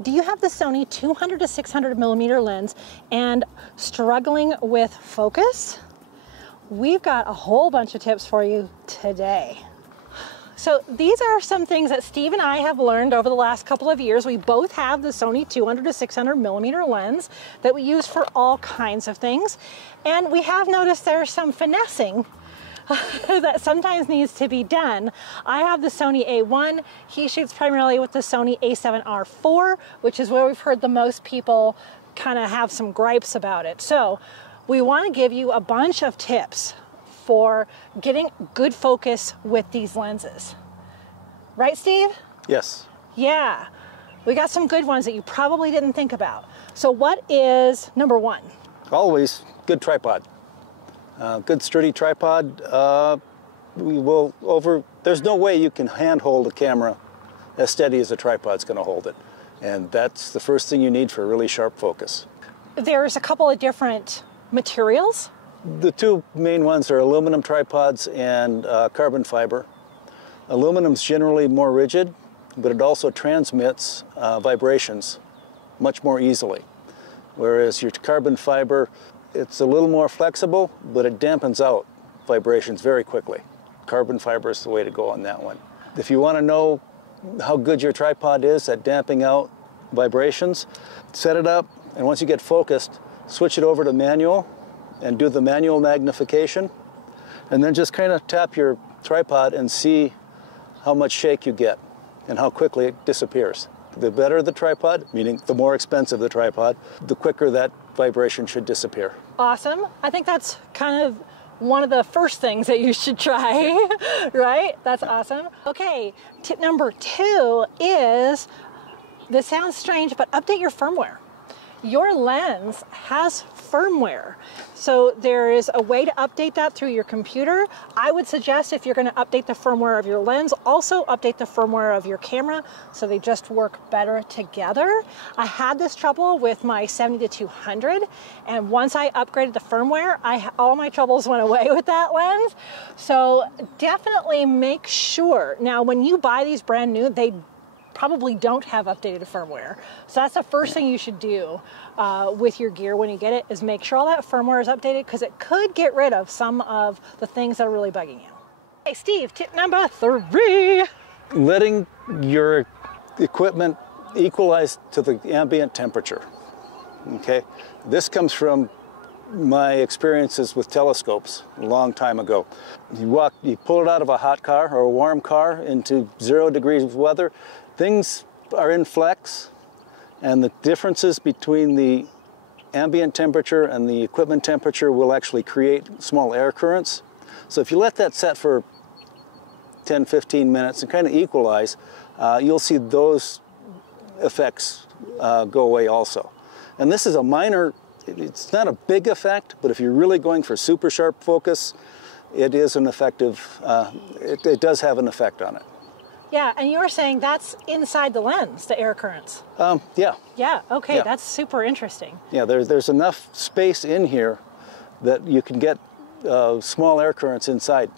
Do you have the Sony 200 to 600 millimeter lens and struggling with focus? We've got a whole bunch of tips for you today. So these are some things that Steve and I have learned over the last couple of years. We both have the Sony 200 to 600 millimeter lens that we use for all kinds of things. And we have noticed there's some finessing that sometimes needs to be done. I have the Sony A1. He shoots primarily with the Sony A7R IV, which is where we've heard the most people kind of have some gripes about it. So we want to give you a bunch of tips for getting good focus with these lenses. Right, Steve? Yes. Yeah. We got some good ones that you probably didn't think about. So what is number one? Always good tripod. Good sturdy tripod. There's no way you can handhold a camera as steady as a tripod's going to hold it. And that's the first thing you need for really sharp focus. There's a couple of different materials. The two main ones are aluminum tripods and carbon fiber. Aluminum's generally more rigid, but it also transmits vibrations much more easily. Whereas your carbon fiber, it's a little more flexible, but it dampens out vibrations very quickly. Carbon fiber is the way to go on that one. If you want to know how good your tripod is at damping out vibrations, set it up, and once you get focused, switch it over to manual and do the manual magnification, and then just kind of tap your tripod and see how much shake you get and how quickly it disappears. The better the tripod, meaning the more expensive the tripod, the quicker that vibration should disappear. Awesome. I think that's kind of one of the first things that you should try, right? That's awesome. Okay, tip number two is, this sounds strange, but update your firmware. Your lens has firmware. So there is a way to update that through your computer. I would suggest, if you're going to update the firmware of your lens, also update the firmware of your camera so they just work better together. I had this trouble with my 70 to 200, and once I upgraded the firmware, all my troubles went away with that lens. So definitely make sure. Now, when you buy these brand new, they probably don't have updated firmware. So that's the first thing you should do with your gear when you get it, is make sure all that firmware is updated, because it could get rid of some of the things that are really bugging you. Hey Steve, tip number three. Letting your equipment equalize to the ambient temperature. Okay, this comes from my experiences with telescopes a long time ago. You pull it out of a hot car or a warm car into 0 degrees weather, things are in flex, and the differences between the ambient temperature and the equipment temperature will actually create small air currents. So if you let that set for 10-15 minutes and kind of equalize, you'll see those effects go away also. And this is a minor, it's not a big effect, but if you're really going for super sharp focus, it is an effective, it does have an effect on it. Yeah, and you were saying that's inside the lens, the air currents. Yeah. Yeah, okay, Yeah. That's super interesting. Yeah, there's enough space in here that you can get small air currents inside.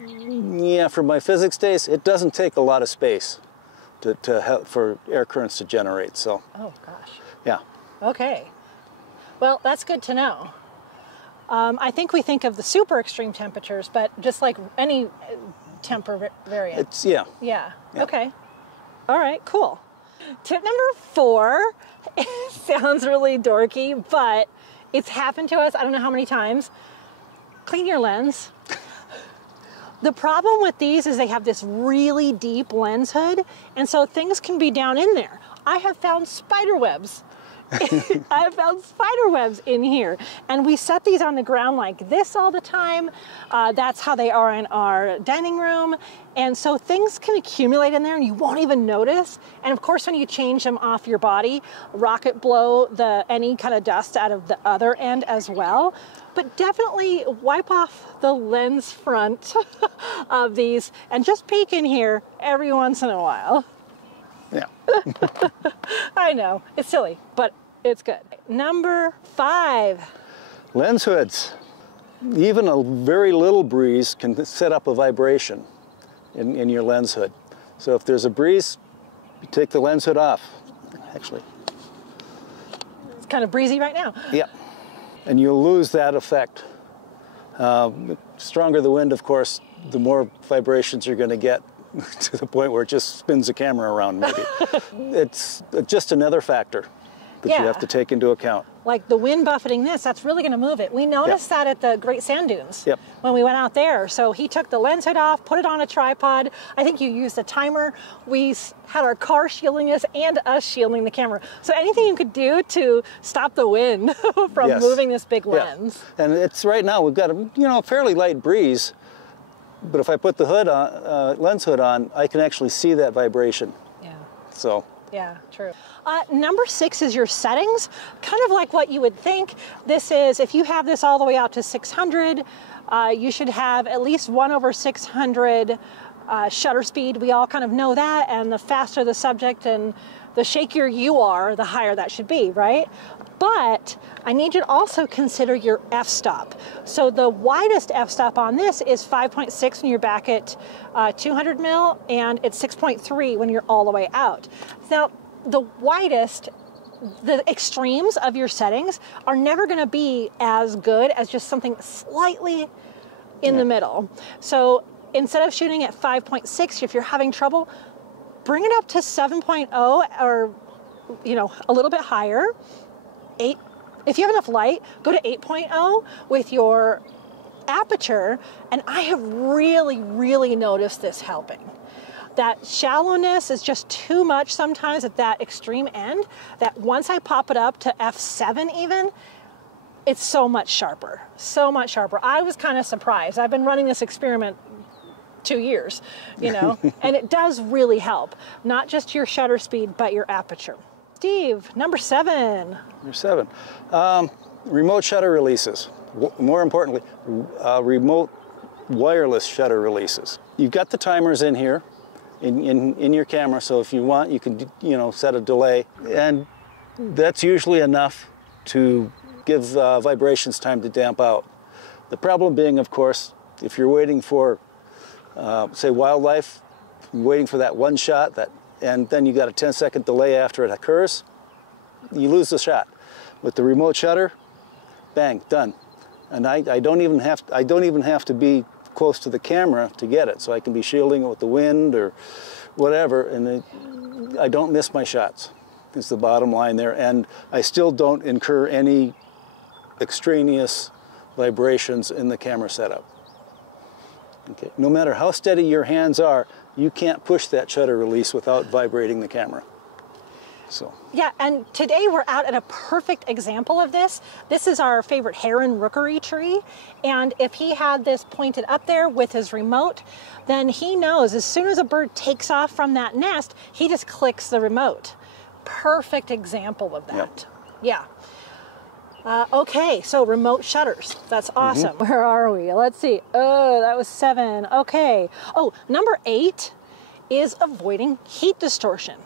Yeah, for my physics days, it doesn't take a lot of space to help for air currents to generate, so. Oh gosh. Yeah. Okay. Well, that's good to know. I think we think of the super extreme temperatures, but just like any temper variant. It's, yeah. Yeah. Okay. All right, cool. Tip number 4, it sounds really dorky, but it's happened to us I don't know how many times. Clean your lens. The problem with these is they have this really deep lens hood, and so things can be down in there. I have found spider webs. I have found spider webs in here, and we set these on the ground like this all the time. That's how they are in our dining room, and so things can accumulate in there and you won't even notice. And of course, when you change them off your body, rocket blow any kind of dust out of the other end as well. But definitely wipe off the lens front of these and just peek in here every once in a while. Yeah. I know, it's silly, but it's good. Number 5. Lens hoods. Even a very little breeze can set up a vibration in your lens hood. So if there's a breeze, you take the lens hood off. actually. It's kind of breezy right now. Yeah, and you'll lose that effect. Stronger the wind, of course, the more vibrations you're going to get to the point where it just spins the camera around, maybe. It's just another factor that you have to take into account. Like the wind buffeting this, that's really going to move it. We noticed that at the Great Sand Dunes when we went out there. So he took the lens hood off, put it on a tripod. I think you used a timer. We had our car shielding us and us shielding the camera. So anything you could do to stop the wind from moving this big lens. And it's right now we've got a fairly light breeze, but if I put the hood on, lens hood on, I can actually see that vibration. Yeah. So. Yeah, true. Number 6 is your settings, kind of like what you would think. This is, if you have this all the way out to 600, you should have at least 1/600 shutter speed. We all kind of know that, and the faster the subject and the shakier you are, the higher that should be, right? But I need you to also consider your f-stop. So the widest f-stop on this is 5.6 when you're back at 200 mil, and it's 6.3 when you're all the way out. Now, the widest, the extremes of your settings are never going to be as good as just something slightly in the middle. So instead of shooting at 5.6, if you're having trouble, bring it up to 7.0 or, a little bit higher. 8, if you have enough light, go to 8.0 with your aperture, and I have really, really noticed this helping. That shallowness is just too much sometimes at that extreme end, that once I pop it up to f7 even, it's so much sharper, so much sharper. I was kind of surprised. I've been running this experiment 2 years, and it does really help. Not just your shutter speed, but your aperture. Steve, number 7. Number 7. Remote shutter releases. More importantly, remote wireless shutter releases. You've got the timers in here, in your camera, so if you want, you can, set a delay, and that's usually enough to give vibrations time to damp out. The problem being, of course, if you're waiting for, say, wildlife, waiting for that one shot, and then you got a 10-second delay after it occurs, you lose the shot. With the remote shutter, bang, done. And I don't even have to be close to the camera to get it, so I can be shielding it with the wind or whatever, and I don't miss my shots. Is the bottom line there, and I still don't incur any extraneous vibrations in the camera setup. Okay. No matter how steady your hands are, you can't push that shutter release without vibrating the camera. So. Yeah, and today we're out at a perfect example of this. This is our favorite heron rookery tree, and if he had this pointed up there with his remote, then he knows as soon as a bird takes off from that nest, he just clicks the remote. Perfect example of that. Yep. Yeah. Okay, so remote shutters. That's awesome. Where are we? Let's see. Oh, that was 7. Okay. Oh, number 8 is avoiding heat distortion.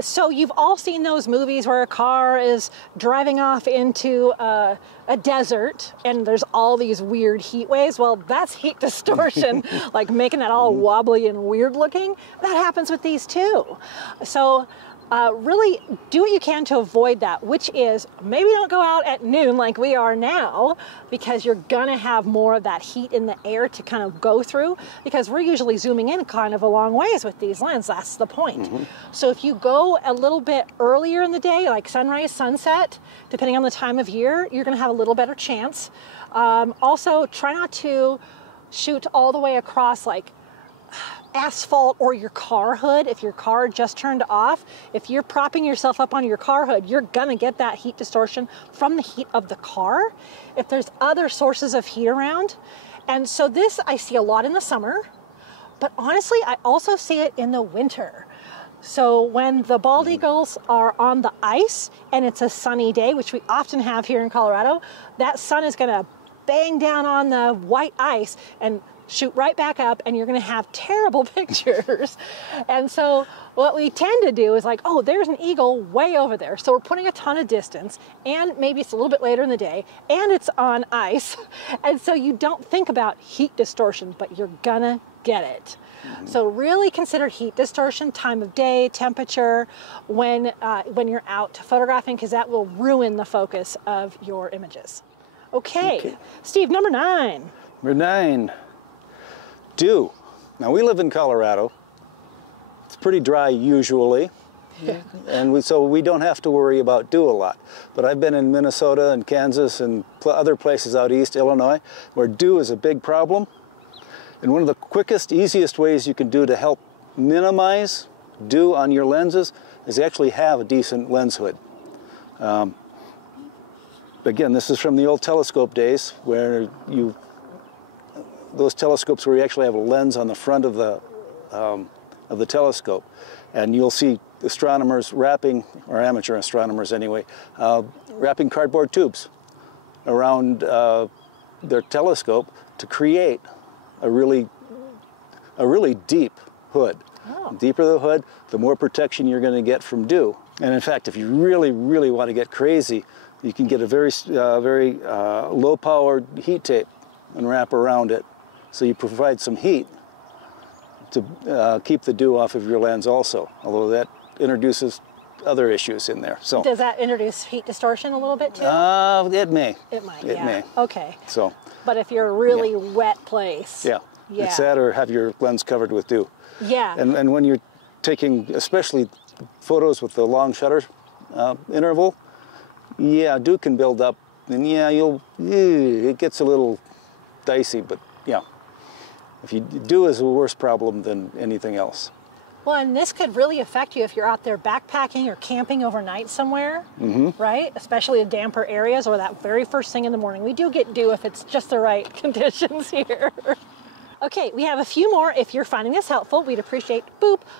So you've all seen those movies where a car is driving off into a desert and there's all these weird heat waves. Well, that's heat distortion, like making that all wobbly and weird looking. That happens with these too. So really do what you can to avoid that, which is maybe don't go out at noon like we are now, because you're gonna have more of that heat in the air to kind of go through, because we're usually zooming in kind of a long ways with these lenses. That's the point. So if you go a little bit earlier in the day, like sunrise, sunset, depending on the time of year, you're gonna have a little better chance. Also, try not to shoot all the way across like asphalt or your car hood. If your car just turned off, if you're propping yourself up on your car hood, you're gonna get that heat distortion from the heat of the car if there's other sources of heat around. And so this I see a lot in the summer, but honestly I also see it in the winter. So when the bald eagles are on the ice and it's a sunny day, which we often have here in Colorado, that sun is gonna bang down on the white ice and shoot right back up, and you're going to have terrible pictures. And so what we tend to do is like, oh, there's an eagle way over there, so we're putting a ton of distance, and maybe it's a little bit later in the day and it's on ice, and so you don't think about heat distortion, but you're gonna get it. So really consider heat distortion, time of day, temperature when you're out photographing, because that will ruin the focus of your images. Okay. Steve, number 9. Number 9, dew. Now we live in Colorado. It's pretty dry usually. And so we don't have to worry about dew a lot. But I've been in Minnesota and Kansas and other places out east, Illinois, where dew is a big problem. And one of the quickest, easiest ways you can do to help minimize dew on your lenses is actually have a decent lens hood. Again, this is from the old telescope days, where those telescopes where you actually have a lens on the front of the telescope, and you'll see astronomers wrapping, or amateur astronomers anyway, wrapping cardboard tubes around their telescope to create a really deep hood. The deeper the hood, the more protection you're going to get from dew. And in fact, if you really, really want to get crazy, you can get a very low-powered heat tape and wrap around it, so you provide some heat to keep the dew off of your lens also, although that introduces other issues in there. So does that introduce heat distortion a little bit too? It may. It might, It yeah. may. Okay. So. But if you're a really wet place. Yeah. It's that, or have your lens covered with dew. Yeah. And when you're taking, especially photos with the long shutter interval, yeah, dew can build up, and yeah, it gets a little dicey, but yeah. Dew is a worse problem than anything else. Well, and this could really affect you if you're out there backpacking or camping overnight somewhere, right? Especially in damper areas, or that very first thing in the morning. We do get dew if it's just the right conditions here. Okay, we have a few more. If you're finding this helpful, we'd appreciate,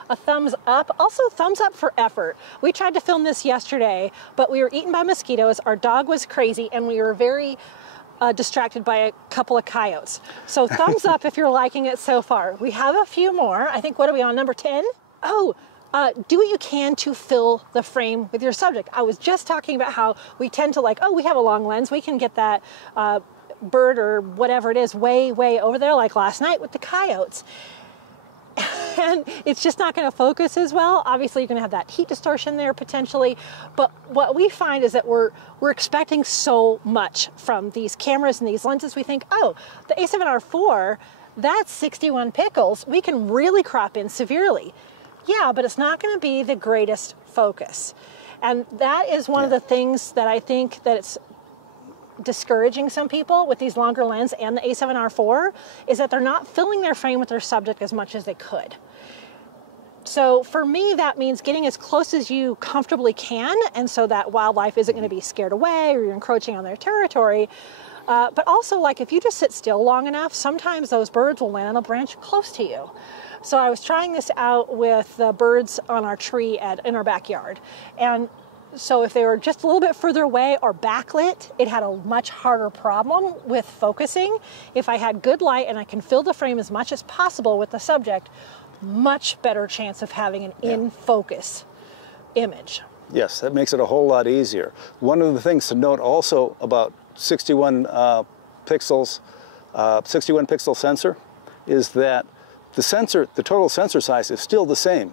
a thumbs up. Also, thumbs up for effort. We tried to film this yesterday, but we were eaten by mosquitoes. Our dog was crazy, and we were very distracted by a couple of coyotes. So thumbs up if you're liking it so far. We have a few more. I think, what are we on, number 10? Oh, do what you can to fill the frame with your subject. I was just talking about how we tend to we have a long lens. We can get that bird or whatever it is way, way over there, like last night with the coyotes. And it's just not going to focus as well. Obviously, you're going to have that heat distortion there potentially. But what we find is that we're expecting so much from these cameras and these lenses. We think, oh, the A7R4, that's 61 pixels. We can really crop in severely. Yeah, but it's not going to be the greatest focus. And that is one of the things that I think that it's discouraging some people with these longer lens and the A7R4, is that they're not filling their frame with their subject as much as they could. So for me, that means getting as close as you comfortably can, and so that wildlife isn't going to be scared away or you're encroaching on their territory. But also, like, if you just sit still long enough, sometimes those birds will land on a branch close to you. So I was trying this out with the birds on our tree in our backyard. And so if they were just a little bit further away or backlit, it had a much harder problem with focusing. If I had good light and I can fill the frame as much as possible with the subject, much better chance of having an in-focus image. Yes, that makes it a whole lot easier. One of the things to note also about 61 pixel sensor is that the total sensor size is still the same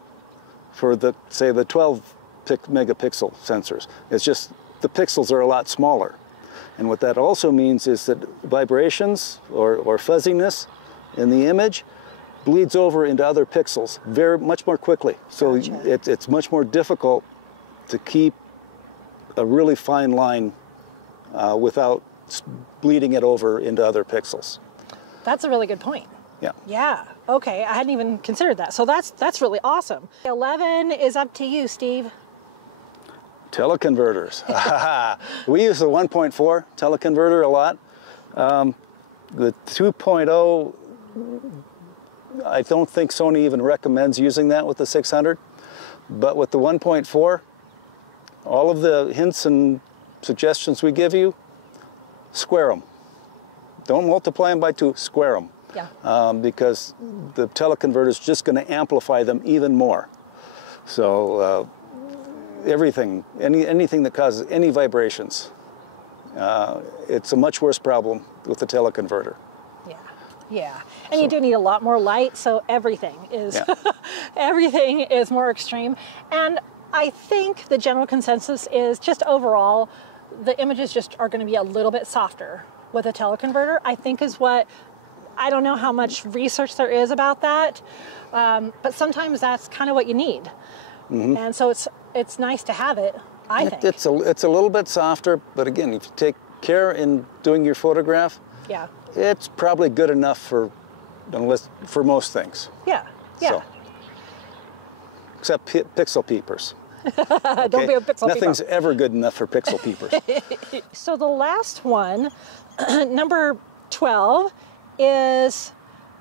for say the 12 megapixel sensors. It's just the pixels are a lot smaller. And what that also means is that vibrations or fuzziness in the image bleeds over into other pixels much more quickly. So gotcha. It's much more difficult to keep a really fine line without bleeding it over into other pixels. That's a really good point. Yeah. Yeah. Okay. I hadn't even considered that. So that's really awesome. 11 is up to you, Steve. Teleconverters. We use the 1.4 teleconverter a lot. The 2.0, I don't think Sony even recommends using that with the 600. But with the 1.4, all of the hints and suggestions we give you, square them. Don't multiply them by 2, square them. Yeah. Because the teleconverter is just going to amplify them even more. So everything, anything that causes any vibrations, it's a much worse problem with the teleconverter. Yeah. Yeah, and you do need a lot more light, so everything is everything is more extreme. And I think the general consensus is just overall, the images just are going to be a little bit softer with a teleconverter, I think is what, I don't know how much research there is about that, but sometimes that's kind of what you need. And so it's nice to have it, I think. It's a little bit softer, but again, if you take care in doing your photograph, it's probably good enough for most things. Yeah, yeah. So, except pixel peepers. Okay? Don't be a pixel peeper. Nothing's ever good enough for pixel peepers. So the last one, number 12, is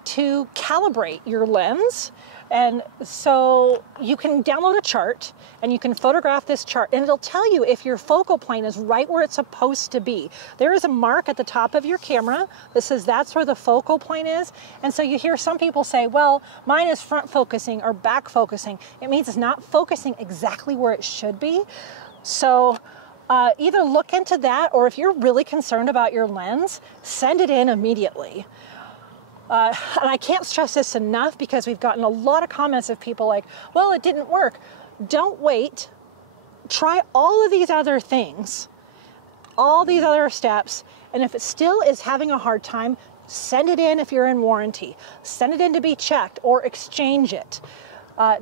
to calibrate your lens. And so you can download a chart and you can photograph this chart and it'll tell you if your focal plane is right where it's supposed to be. There is a mark at the top of your camera that says that's where the focal plane is. And so you hear some people say, well, mine is front focusing or back focusing. It means it's not focusing exactly where it should be. So either look into that, or if you're really concerned about your lens, send it in immediately. And I can't stress this enough because we've gotten a lot of comments of people like, well, it didn't work. Don't wait. Try all of these other things, all these other steps, and if it still is having a hard time, send it in if you're in warranty. Send it in to be checked or exchange it.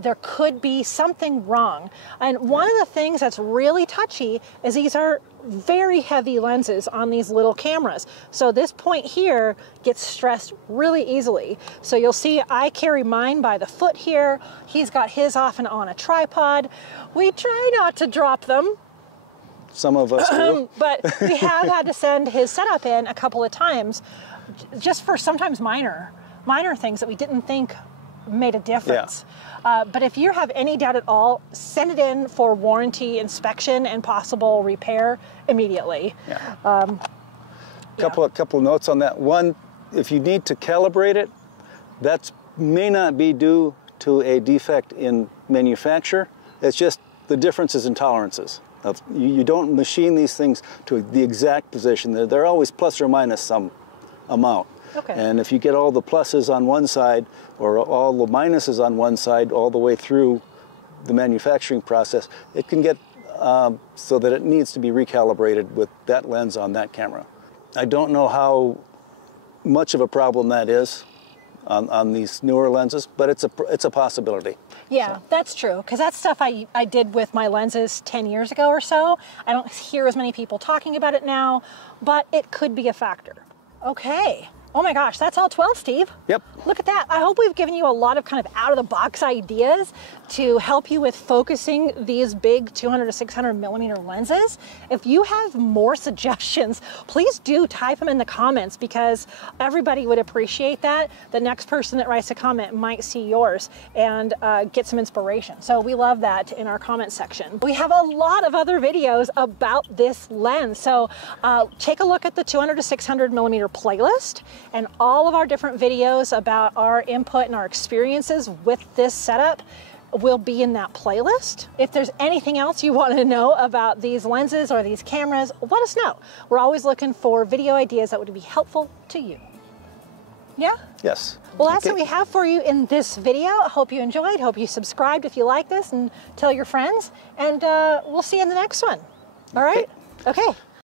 There could be something wrong. And one of the things that's really touchy is these are very heavy lenses on these little cameras. So this point here gets stressed really easily. So you'll see I carry mine by the foot here. He's got his often on a tripod. We try not to drop them. Some of us do. But we have had to send his setup in a couple of times just for sometimes minor things that we didn't think made a difference. But if you have any doubt at all, send it in for warranty inspection and possible repair immediately. Couple of notes on that. One, if you need to calibrate it, that may not be due to a defect in manufacture. It's just the differences in tolerances. You don't machine these things to the exact position. They're always plus or minus some amount. Okay. And if you get all the pluses on one side or all the minuses on one side all the way through the manufacturing process, it can get so that it needs to be recalibrated with that lens on that camera. I don't know how much of a problem that is on these newer lenses, but it's a possibility. Yeah, that's true, because that's stuff I did with my lenses 10 years ago or so. I don't hear as many people talking about it now, but it could be a factor. Okay. Oh my gosh, that's all 12, Steve. Yep. Look at that. I hope we've given you a lot of kind of out-of-the-box ideas to help you with focusing these big 200 to 600 millimeter lenses. If you have more suggestions, please do type them in the comments because everybody would appreciate that. The next person that writes a comment might see yours and get some inspiration. So we love that in our comment section. We have a lot of other videos about this lens. So take a look at the 200 to 600 millimeter playlist. And all of our different videos about our input and our experiences with this setup will be in that playlist. If there's anything else you want to know about these lenses or these cameras, let us know. We're always looking for video ideas that would be helpful to you. Yeah? Yes. Well, that's what we have for you in this video. I hope you enjoyed. Hope you subscribed if you like this and tell your friends. And we'll see you in the next one. All right? Okay.